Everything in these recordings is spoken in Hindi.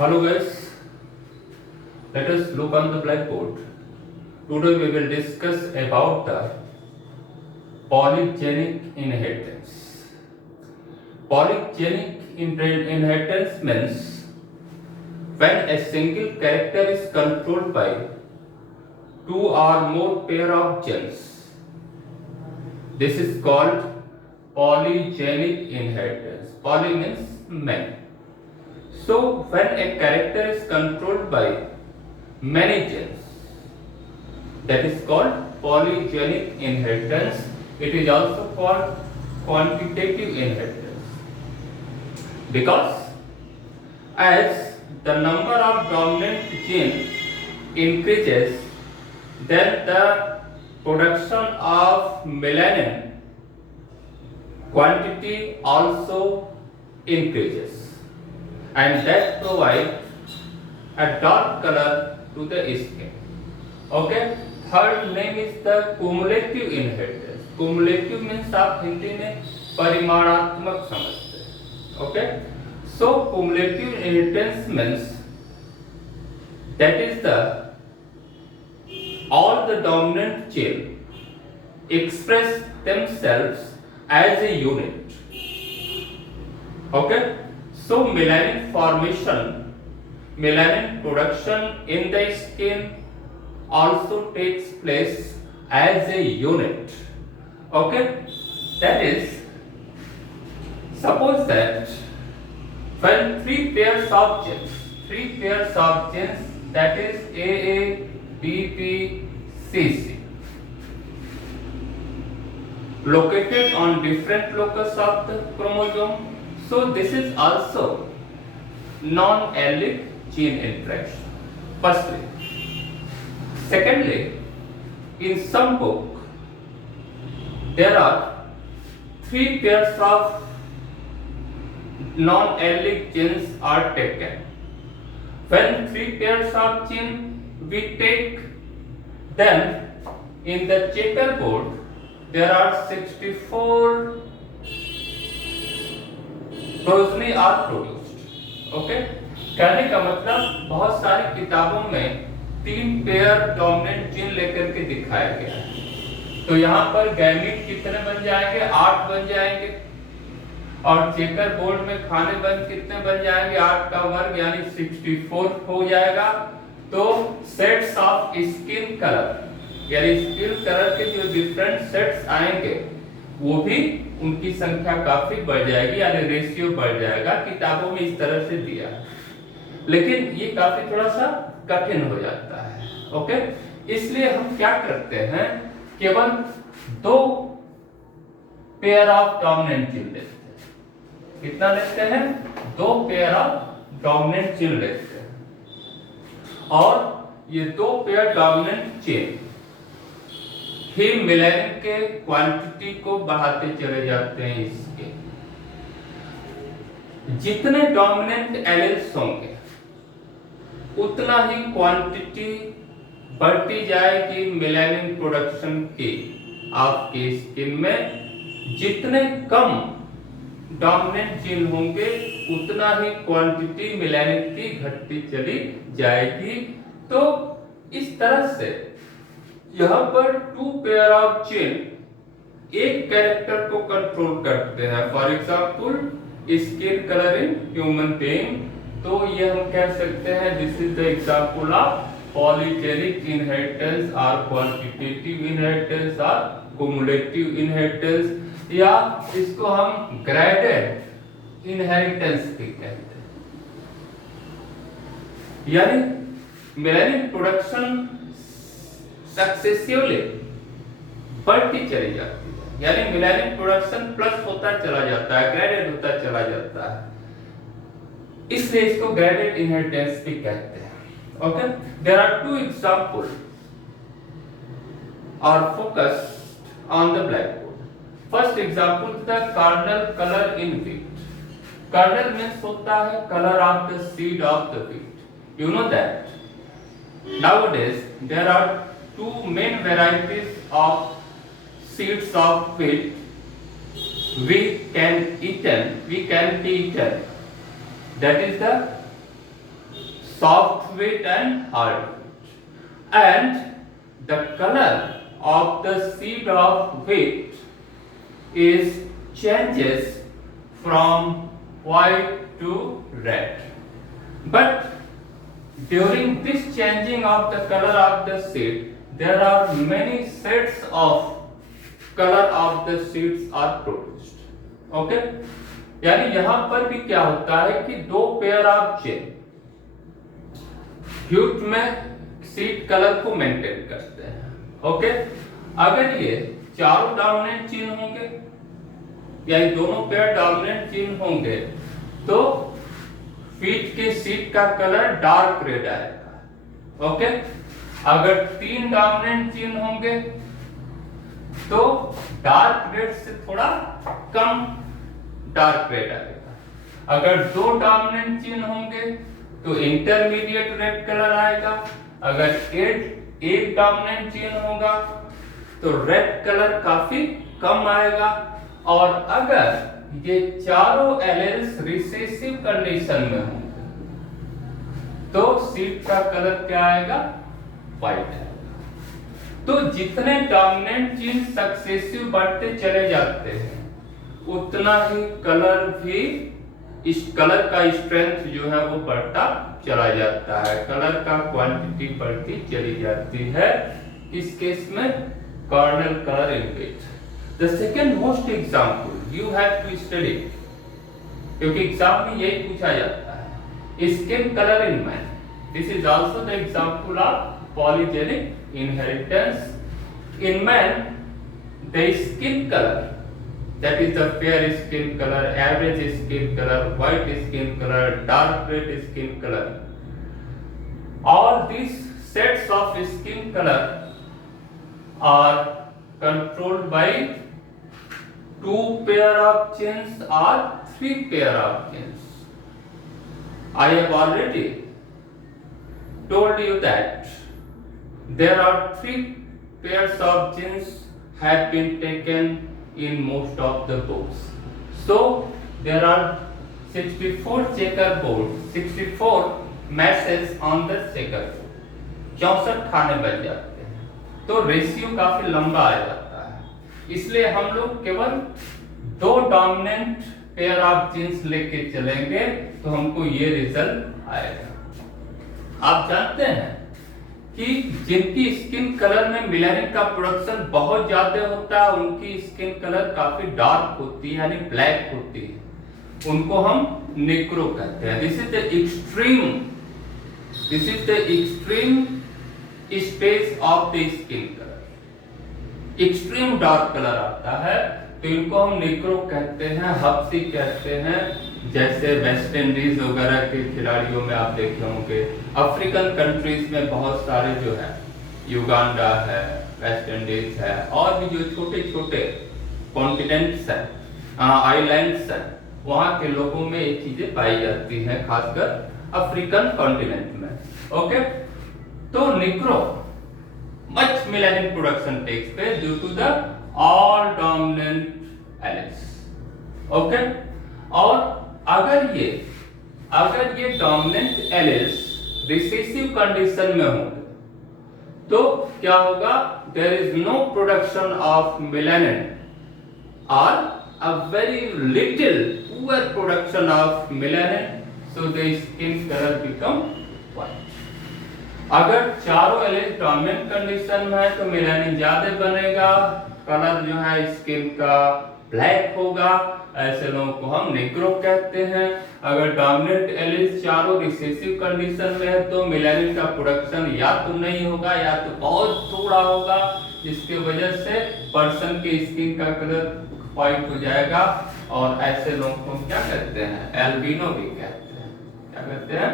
Hello guys, let us look on the blackboard. Today we will discuss about the polygenic inheritance. Polygenic inheritance means when a single character is controlled by two or more pair of genes. This is called polygenic inheritance. Poly means many. So when a character is controlled by many genes, that is called polygenic inheritance. It is also called quantitative inheritance, because as the number of dominant gene increases, then the production of melanin quantity also increases, and that provides a dark color to the skin. Okay, third name is the cumulative inheritance. Cumulative means आप हिंदी में परिमाणात्मक समझते हैं. Okay, so cumulative inheritance means that is the all the dominant gene express themselves as a unit. Okay, so melanin formation, melanin production in the skin also takes place as a unit. Okay, that is, suppose that when three pairs of genes, that is AA, BP, CC, located on different locus of the chromosome, so this is also non-allelic gene interaction. Firstly. Secondly, in some book, there are three pairs of non-allelic genes are taken. When three pairs of genes we take, then in the checkerboard there are 64 progeny are produced. Okay? कहने का मतलब बहुत सारी किताबों में तीन पेयर डोमिनेंट जीन लेकर के दिखाया गया है. तो यहाँ पर गैमीट कितने बन जाएंगे? 8 बन जाएंगे. और चेकर बोर्ड में खाने बंद कितने बन जाएंगे? 8 का वर्ग यानी 64 हो जाएगा. तो सेट्स ऑफ स्किन कलर यानी स्किन कलर के जो डिफरेंट सेट्स आएंगे वो भी उनकी संख्या काफी बढ़ जाएगी, यानी रेशियो बढ़ जाएगा. किताबों में इस तरह से दिया है, लेकिन ये काफी थोड़ा सा कठिन हो जाता है. ओके, इसलिए हम क्या करते हैं, केवल दो पेयर ऑफ डोमिनेंट जीन लेते हैं. कितना लेते हैं? दो पेयर ऑफ डोमिनेंट जीन लेते हैं, और ये दो पेयर डोमिनेंट जीन ही मेलानिन के क्वांटिटी को बढ़ाते चले जाते हैं. इसके जितने डोमिनेंट एलील्स होंगे उतना ही क्वांटिटी बढ़ती जाएगी मेलानिन प्रोडक्शन की आपके स्किन में. जितने कम डोमिनेंट जीन होंगे उतना ही क्वांटिटी मेलानिन की घटती चली जाएगी. तो इस तरह से यहाँ पर टू पेयर ऑफ जीन एक कैरेक्टर को कंट्रोल करते हैं. For example skin colour in human being. तो ये हम कह सकते हैं this is the example of polygenic inheritance और क्वांटिटेटिव इनहेरिटेंस और क्युमुलेटिव इनहेरिटेंस, या इसको हम ग्रेडेड इनहेरिटेंस भी कहते हैं. यानी मेलानिन प्रोडक्शन सक्सेसिवली बढ़ती चली जाती है, यानी मेलानिन प्रोडक्शन प्लस होता चला जाता है, ग्रेडेड होता चला जाता है. इसलिए इसको ग्रेडेड इनहेरिटेंस भी कहते हैं. Okay, there are two example are focused on the blackboard. First example the kernel colour in wheat. Kernel means होता है colour of the seed of the wheat. You know that nowadays there are two main varieties of seeds of wheat we can be eaten. That is the soft wheat and hard wheat. And the color of the seed of wheat is changes from white to red. But during this changing of the color of the seed, there are many shades of color of the seeds are produced. Okay? यानी यहां पर भी क्या होता है कि दो पेयर ऑफ चेन ह्यूट में सीड कलर को मेंटेन करते हैं. ओके? अगर ये चारों डोमिनेंट चेन होंगे या ये दोनों पेयर डोमिनेंट चेन होंगे तो फीट के सीड का कलर डार्क रेड आएगा. ओके? अगर तीन डोमिनेंट चेन होंगे तो डार्क रेड से थोड़ा कम डार्क रेड आएगा. अगर दो डोमिनेंट चेन होंगे तो इंटरमीडिएट रेड कलर आएगा. अगर एक डोमिनेंट चेन होगा तो रेड कलर काफी कम आएगा. और अगर ये चारों एलेल्स रिसेसिव कंडीशन में होंगे तो सीड का कलर क्या आएगा? व्हाइट आएगा. तो जितने डोमिनेंट चेन सक्सेसिव बढ़ते चले जाते हैं उतना ही कलर भी इस कलर का स्ट्रेंथ जो है वो बढ़ता चला जाता है. कलर का क्वांटिटी बढ़ती चली जाती है. इस केस में kernel colour in wheat. The second most example you have to study, क्योंकि एग्जाम में यही पूछा जाता है. Skin colour in man. This is also the example of polygenic inheritance. In man the skin colour, that is the fair skin color, average skin color, white skin color, dark red skin color, all these sets of skin color are controlled by two pair of chains or three pair of chains. I have already told you that there are three pairs of chains have been taken in most of the books. So there are 64 checkerboard, 64 meshes on the checkerboard. 64 खाने बन जाते हैं तो रेशियो काफी लंबा आ जाता है. इसलिए हम लोग केवल दो डोमिनेंट पेयर ऑफ जीन्स लेके चलेंगे तो हमको ये रिजल्ट आएगा. आप जानते हैं कि जिनकी स्किन कलर में मेलानिन का प्रोडक्शन बहुत ज्यादा होता है उनकी स्किन कलर काफी डार्क होती है यानी ब्लैक होती है. उनको हम नेक्रो कहते हैं. This is the extreme stage of the skin colour. Extreme dark colour आता है तो इनको हम नेक्रो कहते हैं, हब्सी कहते हैं. जैसे वेस्ट इंडीज वगैरह के खिलाड़ियों में आप देखे होंगे. अफ्रीकन कंट्रीज में बहुत सारे जो है, युगांडा है, वेस्ट इंडीज है, और भी जो छोटे छोटे कॉन्टिनेंट्स हैं, आइलैंड्स हैं, वहाँ के लोगों में ये चीजें पाई जाती हैं, खासकर अफ्रीकन कॉन्टिनेंट में. ओके? तो निक्रो much melanin production takes place due to the all dominant alleles. Okay? और अगर ये डोमिनेंट एलेल्स रिसेसिव कंडीशन में होंगे तो क्या होगा? There is no production of melanin और a very little poor production of melanin, so the skin colour become white. अगर चारों एलेल्स डोमिनेंट कंडीशन में है तो मेलानिन ज्यादा बनेगा, कलर जो है स्किन का ब्लैक होगा. ऐसे लोगों को हम नेग्रो कहते हैं. अगर डोमिनेंट एलील्स चारों रिसेसिव कंडीशन में है तो मेलानिन का प्रोडक्शन या तो नहीं होगा या तो बहुत थोड़ा होगा, जिसके वजह से पर्सन के स्किन का कलर व्हाइट हो जाएगा. और ऐसे लोगों को हम क्या कहते हैं? एल्बिनो भी कहते हैं. क्या कहते हैं?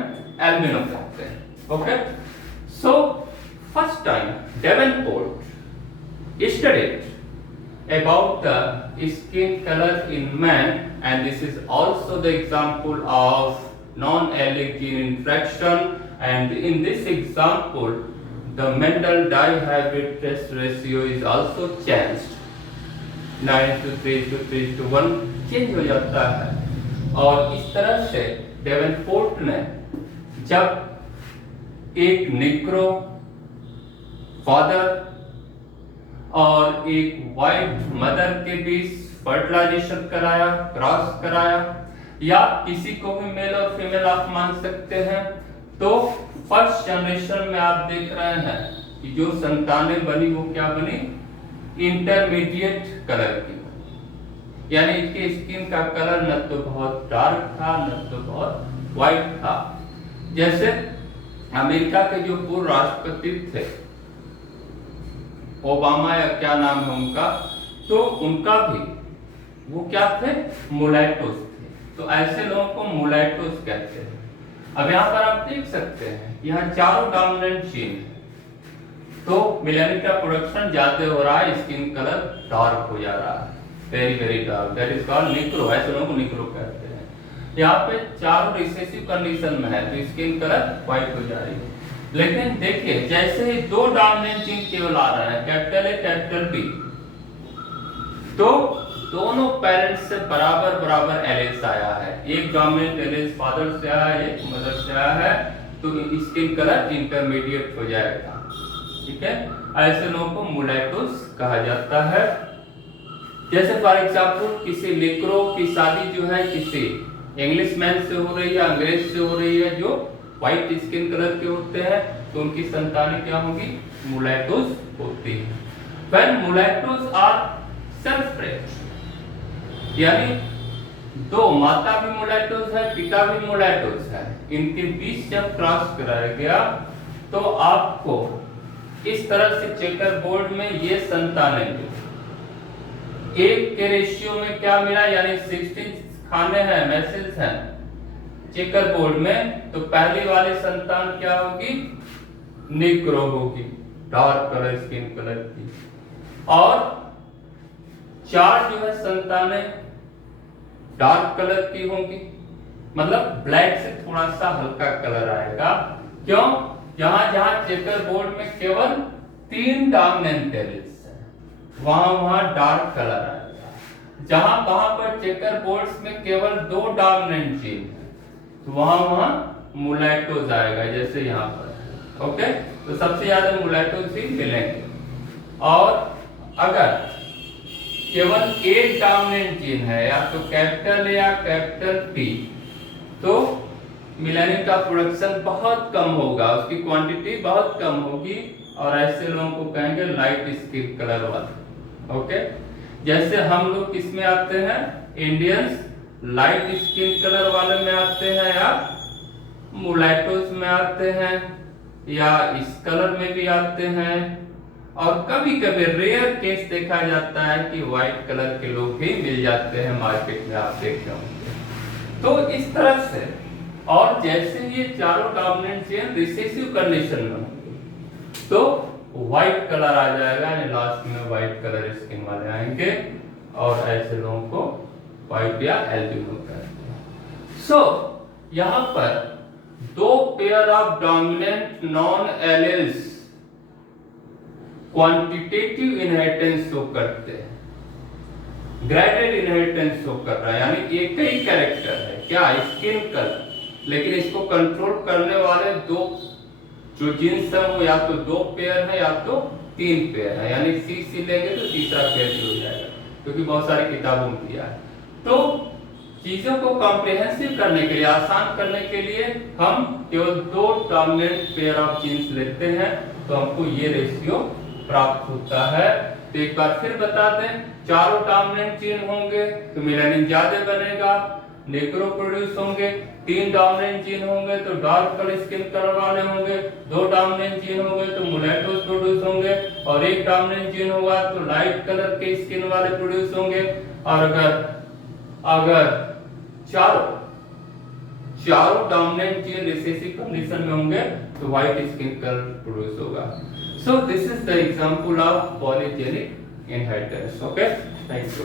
एल्बिनो कहते हैं. Okay? So first time Davenport studied about the skin color in man, and this is also the example of non-allelic gene interaction. And in this example the Mendel dihybrid test ratio is also changed. 9:3:3:1 change हो जाता है. और इस तरह से डेवेनपोर्ट ने जब एक निग्रो फादर और एक वाइट मदर के बीच फर्टिलाइजेशन कराया, क्रॉस कराया, या किसी को भी मेल और फीमेल आप मान सकते हैं, तो फर्स्ट जनरेशन में आप देख रहे हैं कि जो संतानें बनी वो क्या बनी, इंटरमीडिएट कलर की, यानी इनके स्किन का कलर न तो बहुत डार्क था न तो बहुत व्हाइट था। जैसे अमेरिका के जो पूर्व राष्ट्रपति थे ओबामा या क्या नाम है उनका, तो उनका भी वो क्या थे, मुलैटोस थे। तो ऐसे लोगों को मुलैटोस कहते हैं। अब यहाँ पर आप देख सकते हैं यहाँ चारों डोमिनेंट जीन है, तो मेलानिन का प्रोडक्शन ज्यादा हो रहा है, स्किन कलर डार्क हो जा रहा है, very very dark, that is called Negro. ऐसे लोगों को निग्रो कहते हैं। यहाँ पे चारों रिसेसिव कंडीशन में है तो स्किन कलर व्हाइट हो जा रही है। लेकिन देखिए जैसे ही दो डोमिनेंट जीन केवल आ रहा है, कैपिटल ए कैपिटल बी, तो दोनों पेरेंट्स से बराबर बराबर एलेल्स आया है। एक डोमिनेंट एलेल्स फादर से आया है, एक मदर से आया है, तो स्किन कलर इंटरमीडिएट हो जाएगा। ठीक है, ऐसे लोगों को मुलैटोस कहा जाता है। जैसे फॉर एग्जांपल किसी निग्रो की शादी जो है किसी इंग्लिश मैन से हो रही है, अंग्रेज से हो रही है जो व्हाइट स्किन कलर के होते हैं, तो उनकी संतानें क्या होंगी, मुलैटोस होती है। व्हेन मुलैटोस आर सेल्फ ब्रेड, यानी दो माता भी मुलैटोस है पिता भी मुलैटोस है, इनके बीच जब क्रॉस कराया गया तो आपको इस तरह से चेकर बोर्ड में ये संतानें जो एक के रेशियो में क्या मिला, यानी 16 खाने हैं, मैसेज हैं चेकर बोर्ड में, तो पहली वाली संतान क्या होगी, निग्रो होगी, डार्क कलर स्किन कलर की, और चार जो है संतानें डार्क कलर की होंगी, मतलब ब्लैक से थोड़ा सा हल्का कलर आएगा। क्यों, जहां जहां चेकर बोर्ड में केवल 3 डोमिनेंट एलील्स हैं वहां डार्क कलर आएगा। जहां पर चेकर बोर्ड्स में केवल 2 डोमिनेंट जीन है तो वहां मुलैटोस आएगा, जैसे यहाँ पर। ओके, तो सबसे ज्यादा मुलैटोस ही मिलेंगे। और अगर केवल एक डोमिनेंट जीन है, या तो कैपिटल या कैपिटल पी, तो मेलानिन का प्रोडक्शन बहुत कम होगा, उसकी क्वांटिटी बहुत कम होगी, और ऐसे लोगों को कहेंगे लाइट स्किन कलर वाले। ओके, जैसे हम लोग किसमें आते हैं, इंडियंस लाइट स्किन कलर वाले में आते हैं, या मुलैटोस में आते हैं, या इस कलर में भी आते हैं, और कभी कभी रेयर केस देखा जाता है कि व्हाइट कलर के लोग भी मिल जाते हैं मार्केट में, आप देख रहे होंगे। तो इस तरह से, और जैसे ये चारों डोमिनेंट जीन रिसेसिव कंडीशन में होंगे तो व्हाइट कलर आ जाएगा, यानी लास्ट में व्हाइट कलर स्किन वाले आएंगे, और ऐसे लोगों को व्हाइट या एल्बिनो कहते हैं। सो यहाँ पर 2 pair of dominant non alleles quantitative inheritance show करते हैं, ग्रेडेड इनहेरिटेंस शो कर रहा है, यानी एक ही कैरेक्टर है क्या, स्किन कलर, लेकिन इसको कंट्रोल करने वाले 2 जो जीन्स है वो या तो 2 पेयर है या तो 3 पेयर है, यानी C लेंगे तो तीसरा पेयर भी हो जाएगा, क्योंकि बहुत सारी किताबों में दिया है। तो चीजों को कॉम्प्रिहेंसिव करने के लिए, आसान करने के लिए हम केवल 2 डोमिनेंट पेयर ऑफ जीन्स लेते हैं, तो हमको ये रेशियो प्राप्त होता है। तो एक बार फिर बता दें, चारों डोमिनेंट जीन होंगे तो मेलानिन ज्यादा बनेगा, निग्रो प्रोड्यूस होंगे, 3 डोमिनेंट जीन होंगे तो डार्क कलर स्किन कलर वाले होंगे, 2 डोमिनेंट जीन होंगे तो मुलैटोस प्रोड्यूस होंगे, और 1 डोमिनेंट जीन होगा तो लाइट कलर के स्किन वाले प्रोड्यूस होंगे। और अगर चारों डोमिनेंट जीन रिसेसिव कंडीशन में होंगे तो व्हाइट स्किन कलर प्रोड्यूस होगा। So this is the example of polygenic inheritance. Okay, thank you.